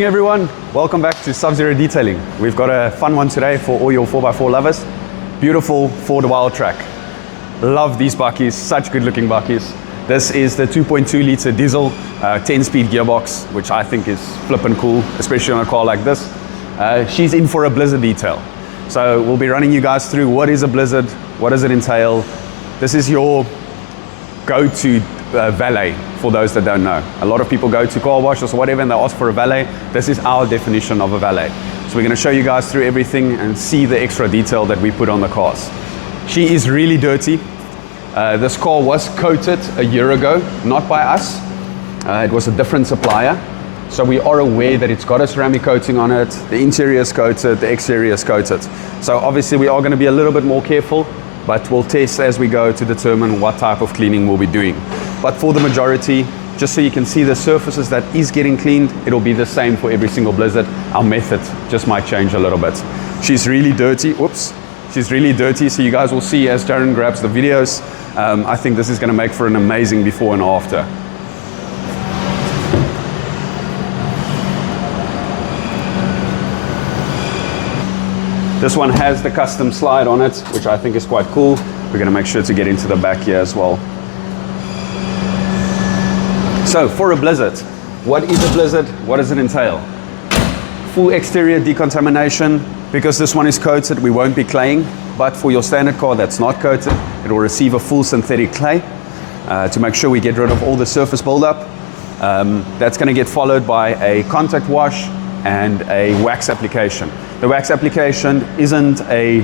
Morning everyone, welcome back to Sub-Zero Detailing. We've got a fun one today for all your 4x4 lovers. Beautiful Ford Wildtrak. Love these bakkies, such good looking bakkies. This is the 2.2 litre diesel, 10-speed gearbox, which I think is flippin' cool, especially on a car like this. She's in for a blizzard detail. So we'll be running you guys through what is a blizzard, what does it entail. This is your go-to valet for those that don't know. A lot of people go to car washes or whatever and they ask for a valet. This is our definition of a valet. So we're going to show you guys through everything and see the extra detail that we put on the cars. She is really dirty. This car was coated a year ago, not by us. It was a different supplier. So we are aware that it's got a ceramic coating on it. The interior is coated, the exterior is coated. So obviously we are going to be a little bit more careful, but we'll test as we go to determine what type of cleaning we'll be doing. But for the majority, just so you can see the surfaces that is getting cleaned, it'll be the same for every single blizzard. Our method just might change a little bit. She's really dirty. Whoops. She's really dirty, so you guys will see as Darren grabs the videos. I think this is going to make for an amazing before and after. This one has the custom slide on it, which I think is quite cool. We're going to make sure to get into the back here as well. So for a blizzard, what is a blizzard? What does it entail? Full exterior decontamination. Because this one is coated, we won't be claying, but for your standard car that's not coated, it will receive a full synthetic clay to make sure we get rid of all the surface buildup. That's going to get followed by a contact wash and a wax application. The wax application isn't a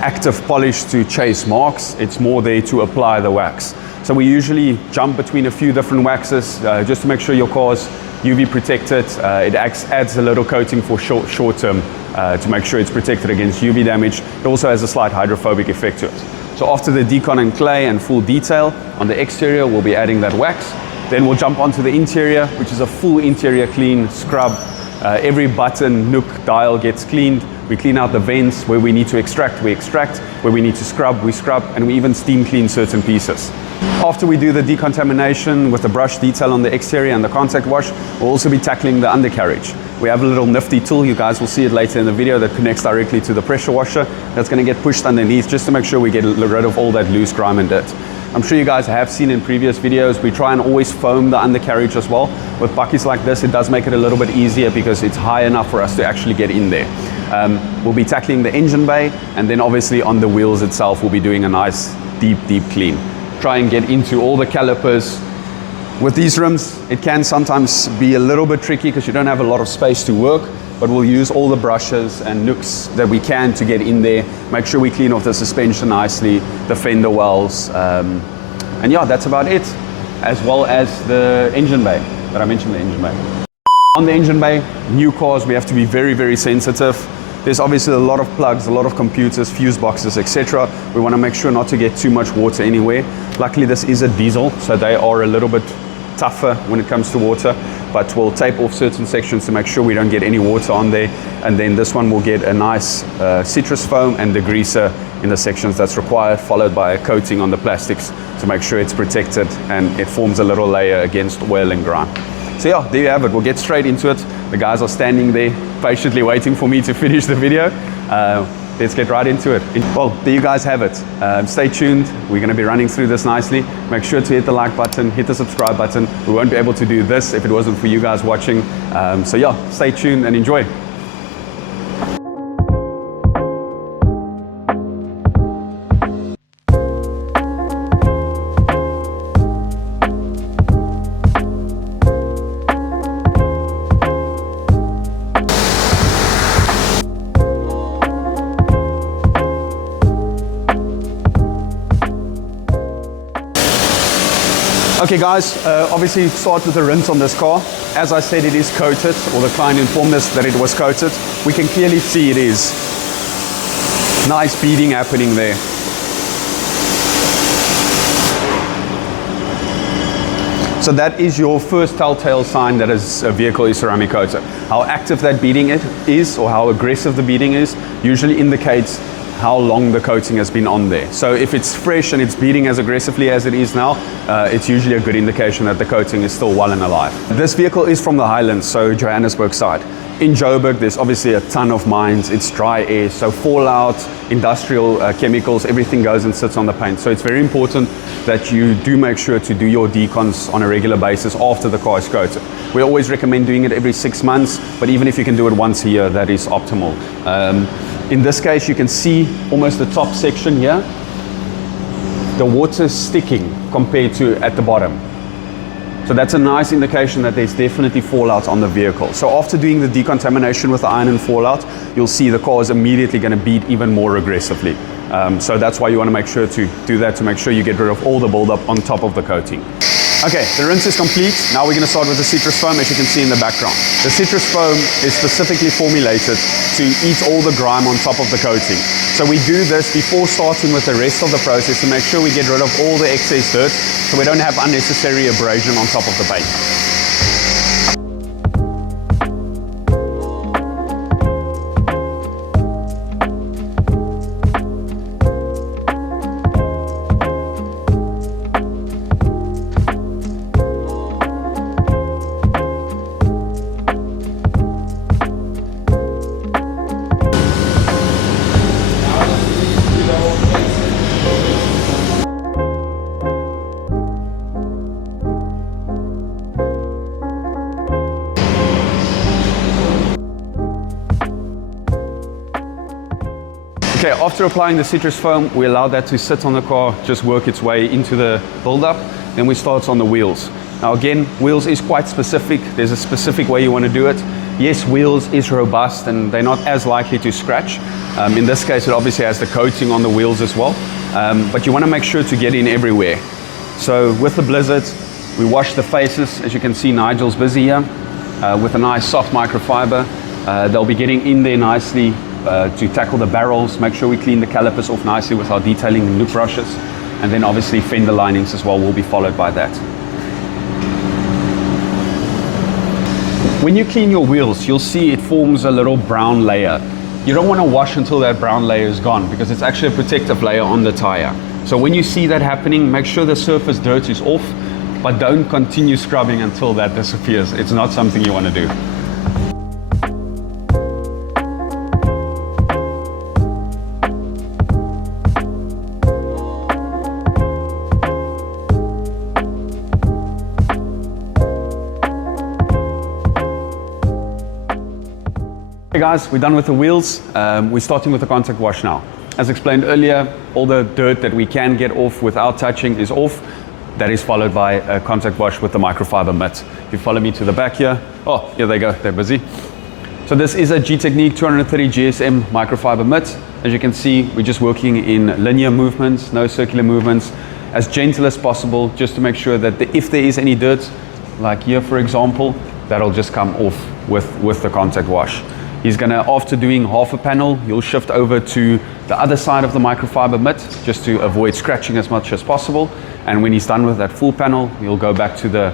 active polish to chase marks, it's more there to apply the wax. So we usually jump between a few different waxes just to make sure your car's UV protected. It adds a little coating for short term to make sure it's protected against UV damage. It also has a slight hydrophobic effect to it. So after the decon and clay and full detail on the exterior, we'll be adding that wax. Then we'll jump onto the interior, which is a full interior clean, scrub. Every button, nook, dial gets cleaned. We clean out the vents. Where we need to extract, we extract. Where we need to scrub, we scrub. And we even steam clean certain pieces. After we do the decontamination with the brush detail on the exterior and the contact wash, we'll also be tackling the undercarriage. We have a little nifty tool, you guys will see it later in the video, that connects directly to the pressure washer. That's going to get pushed underneath just to make sure we get rid of all that loose grime and dirt. I'm sure you guys have seen in previous videos, we try and always foam the undercarriage as well. With buckets like this, it does make it a little bit easier because it's high enough for us to actually get in there. We'll be tackling the engine bay, and then obviously on the wheels itself, we'll be doing a nice deep clean. Try and get into all the calipers. With these rims, it can sometimes be a little bit tricky because you don't have a lot of space to work, but we'll use all the brushes and nooks that we can to get in there, make sure we clean off the suspension nicely, the fender wells, and yeah, that's about it, as well as the engine bay, that I mentioned the engine bay. On the engine bay, new cars, we have to be very sensitive. There's obviously a lot of plugs, a lot of computers, fuse boxes, etc. We want to make sure not to get too much water anywhere. Luckily, this is a diesel, so they are a little bit tougher when it comes to water, but we'll tape off certain sections to make sure we don't get any water on there. And then this one will get a nice citrus foam and degreaser in the sections that's required, followed by a coating on the plastics to make sure it's protected and it forms a little layer against oil and grime. So yeah, there you have it. We'll get straight into it. The guys are standing there patiently waiting for me to finish the video. Let's get right into it. Well, there you guys have it. Stay tuned. We're going to be running through this nicely. Make sure to hit the like button, hit the subscribe button. We won't be able to do this if it wasn't for you guys watching. So yeah, stay tuned and enjoy. Okay guys, obviously start with the rinse on this car. As I said, it is coated, or the client informed us that it was coated. We can clearly see it is. Nice beading happening there. So that is your first telltale sign that a vehicle is ceramic coated. How active that beading is, or how aggressive the beading is, usually indicates how long the coating has been on there. So if it's fresh and it's bleeding as aggressively as it is now, it's usually a good indication that the coating is still well and alive. This vehicle is from the Highlands, so Johannesburg side. In Joburg, there's obviously a ton of mines, it's dry air, so fallout, industrial chemicals, everything goes and sits on the paint. So it's very important that you do make sure to do your decons on a regular basis after the car is coated. We always recommend doing it every 6 months, but even if you can do it once a year, that is optimal. In this case, you can see almost the top section here, the water sticking compared to at the bottom. So that's a nice indication that there's definitely fallout on the vehicle. So after doing the decontamination with the iron and fallout, you'll see the car is immediately going to beat even more aggressively. So that's why you want to make sure to do that, to make sure you get rid of all the buildup on top of the coating. Okay, the rinse is complete. Now we're going to start with the citrus foam, as you can see in the background. The citrus foam is specifically formulated to eat all the grime on top of the coating. So we do this before starting with the rest of the process to make sure we get rid of all the excess dirt so we don't have unnecessary abrasion on top of the paint. Okay, after applying the citrus foam, we allow that to sit on the car, just work its way into the build-up. Then we start on the wheels. Now again, wheels is quite specific. There's a specific way you want to do it. Yes, wheels is robust and they're not as likely to scratch. In this case, it obviously has the coating on the wheels as well. But you want to make sure to get in everywhere. So with the Blizzard, we wash the faces. As you can see, Nigel's busy here with a nice soft microfiber. They'll be getting in there nicely to tackle the barrels. Make sure we clean the calipers off nicely with our detailing loop brushes. And then obviously fender linings as well will be followed by that. When you clean your wheels, you'll see it forms a little brown layer. You don't want to wash until that brown layer is gone because it's actually a protective layer on the tire. So when you see that happening, make sure the surface dirt is off, but don't continue scrubbing until that disappears. It's not something you want to do. Hey guys, we're done with the wheels. We're starting with the contact wash now. As explained earlier, all the dirt that we can get off without touching is off. That is followed by a contact wash with the microfiber mitt. If you follow me to the back here, oh, here they go, they're busy. So this is a G-Technique 230 GSM microfiber mitt. As you can see, we're just working in linear movements, no circular movements, as gentle as possible, just to make sure that if there is any dirt, like here for example, that'll just come off with the contact wash. He's going to, after doing half a panel, he'll shift over to the other side of the microfiber mitt just to avoid scratching as much as possible. And when he's done with that full panel, he'll go back to the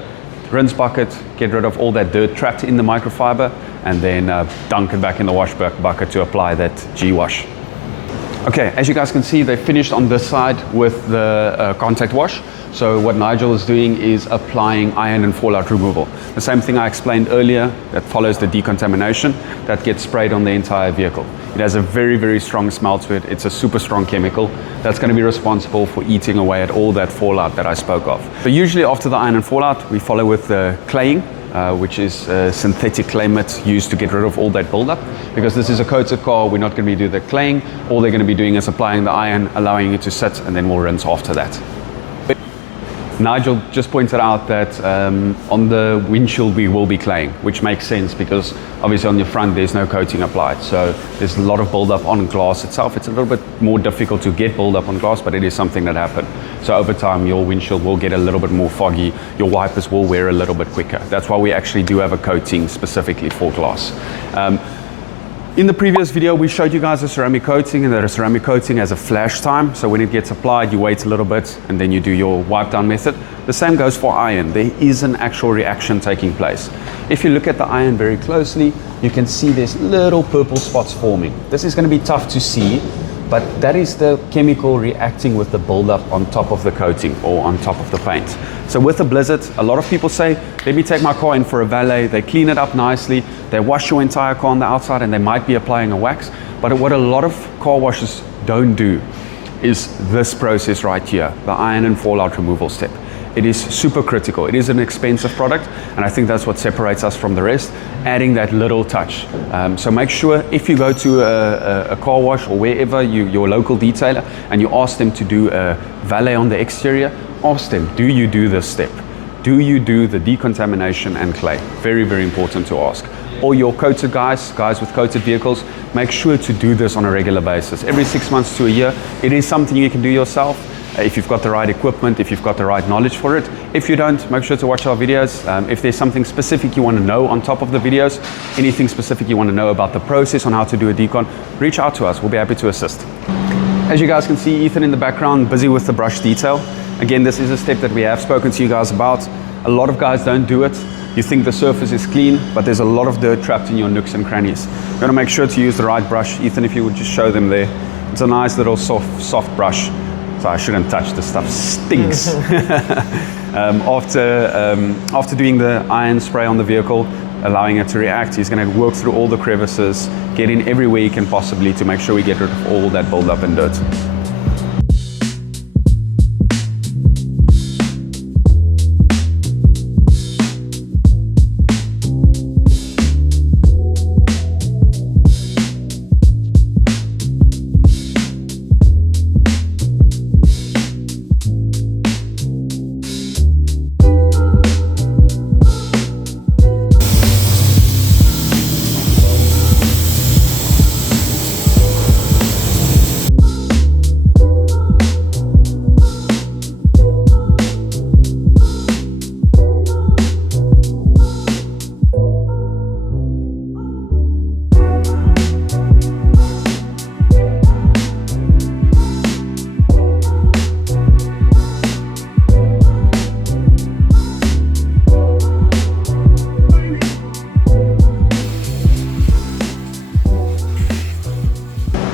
rinse bucket, get rid of all that dirt trapped in the microfiber, and then dunk it back in the wash bucket to apply that G-wash. Okay, as you guys can see, they finished on this side with the contact wash. So what Nigel is doing is applying iron and fallout removal. The same thing I explained earlier that follows the decontamination that gets sprayed on the entire vehicle. It has a very, very strong smell to it. It's a super strong chemical that's going to be responsible for eating away at all that fallout that I spoke of. So usually after the iron and fallout, we follow with the claying, which is a synthetic clay mitt used to get rid of all that buildup. Because this is a coated car, we're not going to be doing the claying. All they're going to be doing is applying the iron, allowing it to sit, and then we'll rinse after that. Nigel just pointed out that on the windshield we will be claying, which makes sense because obviously on your front there's no coating applied. So there's a lot of buildup on glass itself. It's a little bit more difficult to get buildup on glass, but it is something that happens. So over time your windshield will get a little bit more foggy. Your wipers will wear a little bit quicker. That's why we actually do have a coating specifically for glass. In the previous video, we showed you guys a ceramic coating, and that a ceramic coating has a flash time. So when it gets applied, you wait a little bit and then you do your wipe down method. The same goes for iron. There is an actual reaction taking place. If you look at the iron very closely, you can see there's little purple spots forming. This is going to be tough to see, but that is the chemical reacting with the buildup on top of the coating or on top of the paint. So with a Blizzard, a lot of people say, let me take my car in for a valet, they clean it up nicely, they wash your entire car on the outside, and they might be applying a wax. But what a lot of car washes don't do is this process right here, the iron and fallout removal step. It is super critical. It is an expensive product, and I think that's what separates us from the rest, adding that little touch. So make sure if you go to a car wash or wherever, your local detailer, and you ask them to do a valet on the exterior, ask them, do you do this step? Do you do the decontamination and clay? Very, very important to ask. All your coated guys with coated vehicles, make sure to do this on a regular basis. Every 6 months to a year. It is something you can do yourself. If you've got the right equipment, if you've got the right knowledge for it. If you don't, make sure to watch our videos. If there's something specific you want to know on top of the videos, anything specific you want to know about the process on how to do a decon, reach out to us. We'll be happy to assist. As you guys can see, Ethan in the background, busy with the brush detail. Again, this is a step that we have spoken to you guys about. A lot of guys don't do it. You think the surface is clean, but there's a lot of dirt trapped in your nooks and crannies. You're going to make sure to use the right brush. Ethan, if you would just show them there. It's a nice little soft brush. So I shouldn't touch this stuff, stinks. After doing the iron spray on the vehicle, allowing it to react, he's going to work through all the crevices, get in everywhere he can possibly to make sure we get rid of all that buildup and dirt.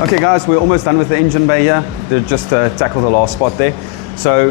Okay guys, we're almost done with the engine bay here. They'll just tackle the last spot there. So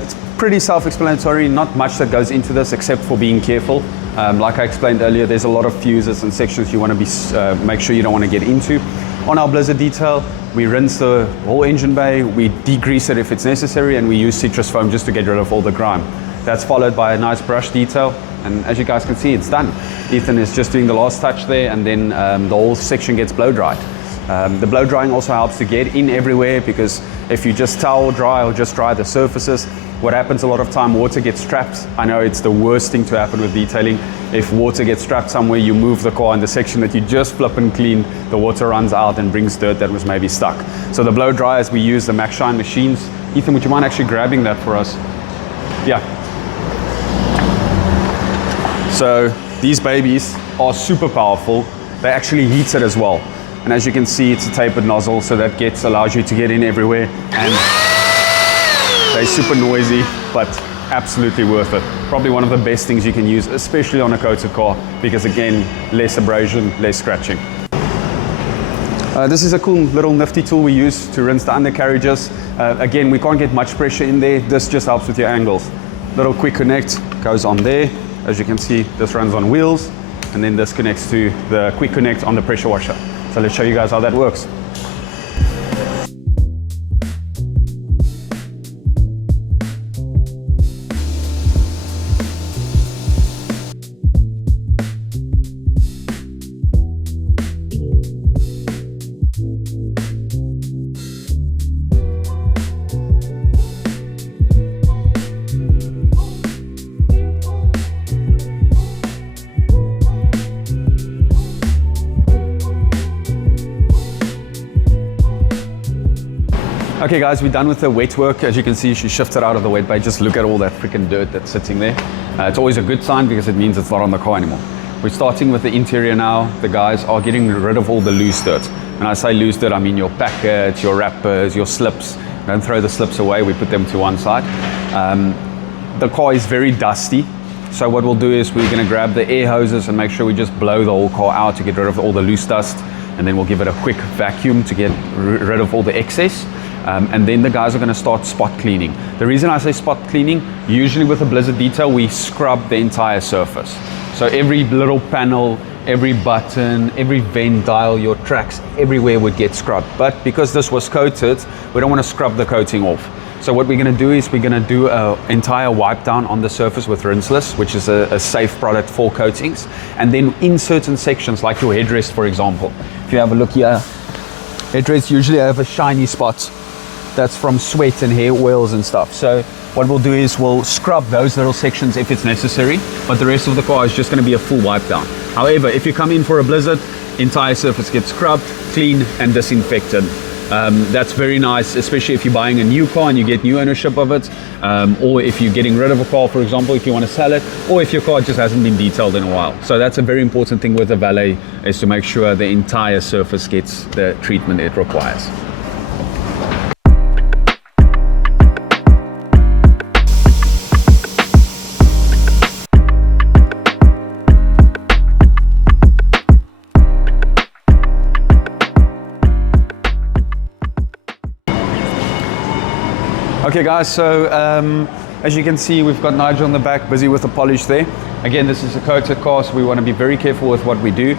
it's pretty self-explanatory, not much that goes into this except for being careful. Like I explained earlier, there's a lot of fuses and sections you want to be make sure you don't want to get into. On our Blizzard detail, we rinse the whole engine bay, we degrease it if it's necessary, and we use citrus foam just to get rid of all the grime. That's followed by a nice brush detail, and as you guys can see, it's done. Ethan is just doing the last touch there, and then the whole section gets blow dried. The blow drying also helps to get in everywhere, because if you just towel dry or just dry the surfaces, what happens a lot of time, water gets trapped. I know it's the worst thing to happen with detailing. If water gets trapped somewhere, you move the car in the section that you just flip and clean, the water runs out and brings dirt that was maybe stuck. So the blow dryers, we use the Max Shine machines. Ethan, would you mind actually grabbing that for us? Yeah. So these babies are super powerful. They actually heat it as well. And as you can see, it's a tapered nozzle, so that allows you to get in everywhere. And they're super noisy, but absolutely worth it. Probably one of the best things you can use, especially on a coated car, because again, less abrasion, less scratching. This is a cool little nifty tool we use to rinse the undercarriages. Again, we can't get much pressure in there. This just helps with your angles. Little quick connect goes on there. As you can see, this runs on wheels, and then this connects to the quick connect on the pressure washer. So let's show you guys how that works. Okay guys, we're done with the wet work. As you can see, she shifted out of the wet bay. Just look at all that freaking dirt that's sitting there. It's always a good sign because it means it's not on the car anymore. We're starting with the interior now. The guys are getting rid of all the loose dirt. When I say loose dirt, I mean your packets, your wrappers, your slips. Don't throw the slips away, we put them to one side. The car is very dusty. So what we'll do is we're gonna grab the air hoses and make sure we just blow the whole car out to get rid of all the loose dust. and then we'll give it a quick vacuum to get rid of all the excess. And then the guys are going to start spot cleaning. The reason I say spot cleaning, usually with a Blizzard detail, we scrub the entire surface. So every little panel, every button, every vent dial, your tracks, everywhere would get scrubbed. But because this was coated, we don't want to scrub the coating off. So what we're going to do is we're going to do an entire wipe down on the surface with rinseless, which is a safe product for coatings. And then in certain sections, like your headrest, for example, if you have a look here, headrests usually have a shiny spot. That's from sweat and hair oils and stuff. So what we'll do is we'll scrub those little sections if it's necessary, but the rest of the car is just going to be a full wipe down. However, if you come in for a Blizzard, entire surface gets scrubbed, cleaned and disinfected. That's very nice, especially if you're buying a new car and you get new ownership of it, or if you're getting rid of a car, for example, if you want to sell it, or if your car just hasn't been detailed in a while. So that's a very important thing with the Valet, is to make sure the entire surface gets the treatment it requires. Okay guys, so as you can see, we've got Nigel on the back busy with the polish there. Again, this is a coated car, so we want to be very careful with what we do.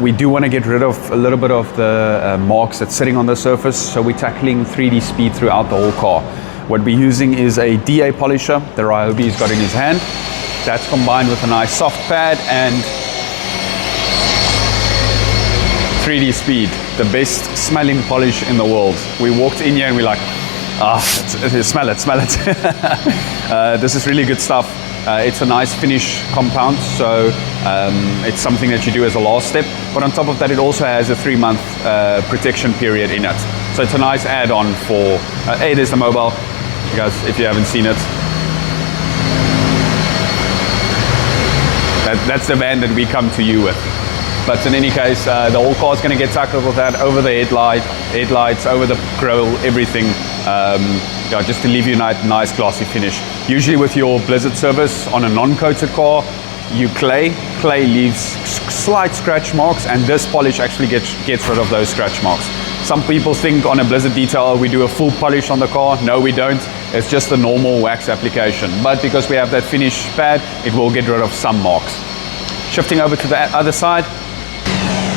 We do want to get rid of a little bit of the marks that's sitting on the surface, so we're tackling 3D speed throughout the whole car. What we're using is a DA polisher that Ryobi's got in his hand. That's combined with a nice soft pad and 3D speed, the best smelling polish in the world. We walked in here and we're like, smell it. This is really good stuff. It's a nice finish compound, so it's something that you do as a last step. But on top of that, it also has a 3-month protection period in it. So it's a nice add-on for, hey, there's the mobile. You guys, if you haven't seen it. That's the van that we come to you with. But in any case, the whole car is going to get tackled with that over the headlights, over the grille, everything. Just to leave you a nice glossy finish. Usually with your Blizzard service on a non-coated car, you clay leaves slight scratch marks, and this polish actually gets rid of those scratch marks. Some people think on a Blizzard detail we do a full polish on the car. No, we don't. It's just a normal wax application. But because we have that finish pad, it will get rid of some marks. Shifting over to the other side.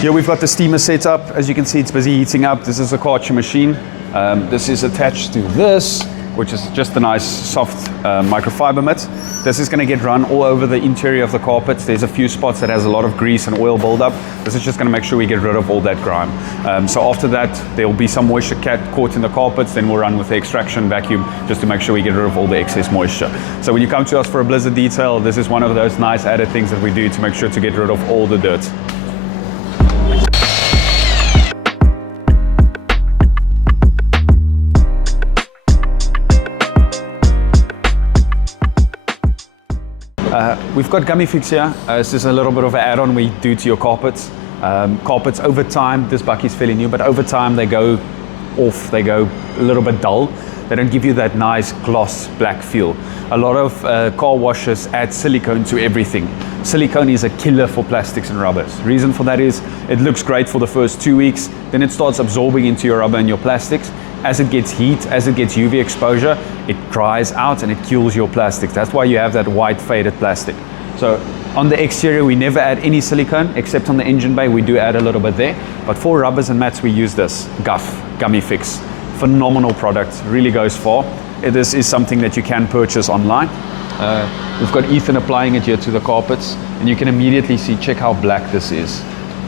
Here we've got the steamer set up. As you can see, it's busy heating up. This is a Karcher machine. This is attached to this, which is just a nice soft microfiber mitt. This is going to get run all over the interior of the carpets. There's a few spots that has a lot of grease and oil buildup. This is just going to make sure we get rid of all that grime. So after that, there will be some moisture caught in the carpets. Then we'll run with the extraction vacuum just to make sure we get rid of all the excess moisture. So when you come to us for a Blizzard detail, this is one of those nice added things that we do to make sure to get rid of all the dirt. We've got Gummifix here. This is a little bit of an add-on we do to your carpets. Carpets over time, this bucky's fairly new, but over time they go off, they go a little bit dull. They don't give you that nice gloss black feel. A lot of car washers add silicone to everything. Silicone is a killer for plastics and rubbers. Reason for that is it looks great for the first 2 weeks, then it starts absorbing into your rubber and your plastics. As it gets heat, as it gets UV exposure, it dries out and it kills your plastics. That's why you have that white faded plastic. So on the exterior, we never add any silicone, except on the engine bay, we do add a little bit there. But for rubbers and mats, we use this Gummifix. Phenomenal product, really goes far. This is something that you can purchase online. We've got Ethan applying it here to the carpets, and you can immediately see, check how black this is.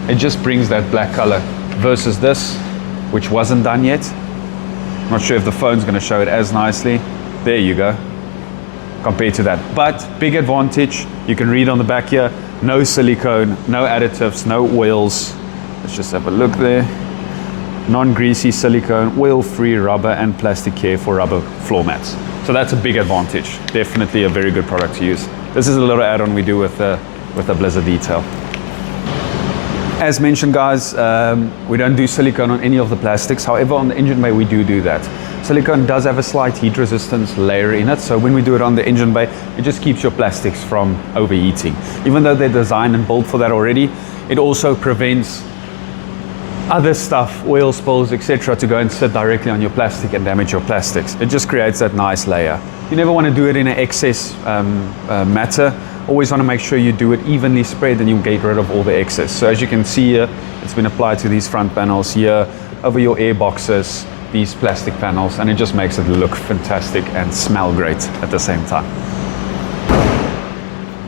It just brings that black color versus this, which wasn't done yet. Not sure if the phone's going to show it as nicely. There you go, compared to that. But big advantage, you can read on the back here, no silicone, no additives, no oils. Let's just have a look there. Non-greasy silicone, oil-free rubber and plastic care for rubber floor mats. So that's a big advantage. Definitely a very good product to use. This is a little add-on we do with a Blizzard detail. As mentioned, guys, we don't do silicone on any of the plastics. However, on the engine bay, we do that. Silicone does have a slight heat resistance layer in it, so when we do it on the engine bay, it just keeps your plastics from overheating. Even though they're designed and built for that already, it also prevents other stuff, oil spills, etc., to go and sit directly on your plastic and damage your plastics. It just creates that nice layer. You never want to do it in an excess matter. Always want to make sure you do it evenly spread and you get rid of all the excess. So as you can see here, it's been applied to these front panels here, over your air boxes, these plastic panels, and it just makes it look fantastic and smell great at the same time.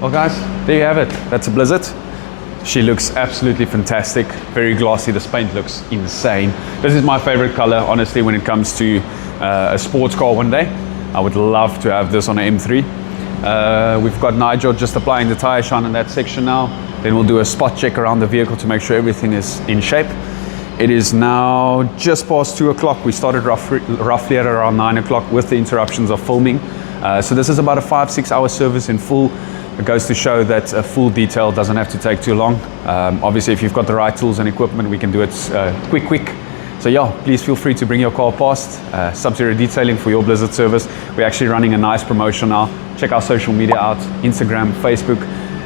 Well guys, there you have it. That's a Blizzard. She looks absolutely fantastic, very glossy. This paint looks insane. This is my favorite color, honestly, when it comes to a sports car one day. I would love to have this on an M3. We've got Nigel just applying the tire shine in that section now. Then we'll do a spot check around the vehicle to make sure everything is in shape. It is now just past 2 o'clock. We started roughly at around 9 o'clock with the interruptions of filming. So this is about a 5-6 hour service in full. It goes to show that a full detail doesn't have to take too long. Obviously, if you've got the right tools and equipment, we can do it quick. So yeah, please feel free to bring your car past. Sub-Zero Detailing for your Blizzard service. We're actually running a nice promotion now. Check our social media out, Instagram, Facebook.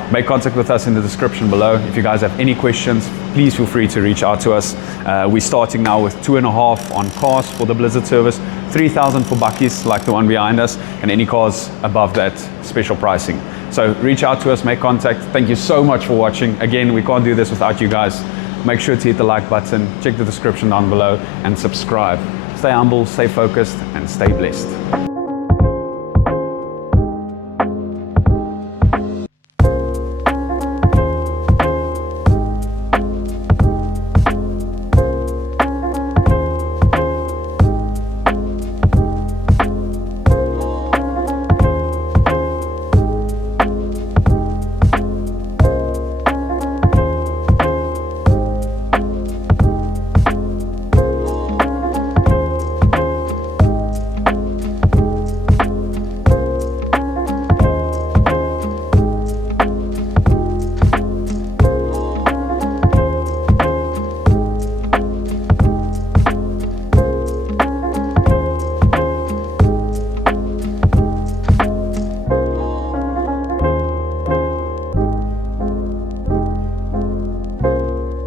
Make contact with us in the description below. If you guys have any questions, please feel free to reach out to us. We're starting now with 2.5 on cars for the Blizzard service, 3,000 for buckies like the one behind us, and any cars above that, special pricing. So reach out to us, make contact. Thank you so much for watching. Again, we can't do this without you guys. Make sure to hit the like button, check the description down below, and subscribe. Stay humble, stay focused, and stay blessed.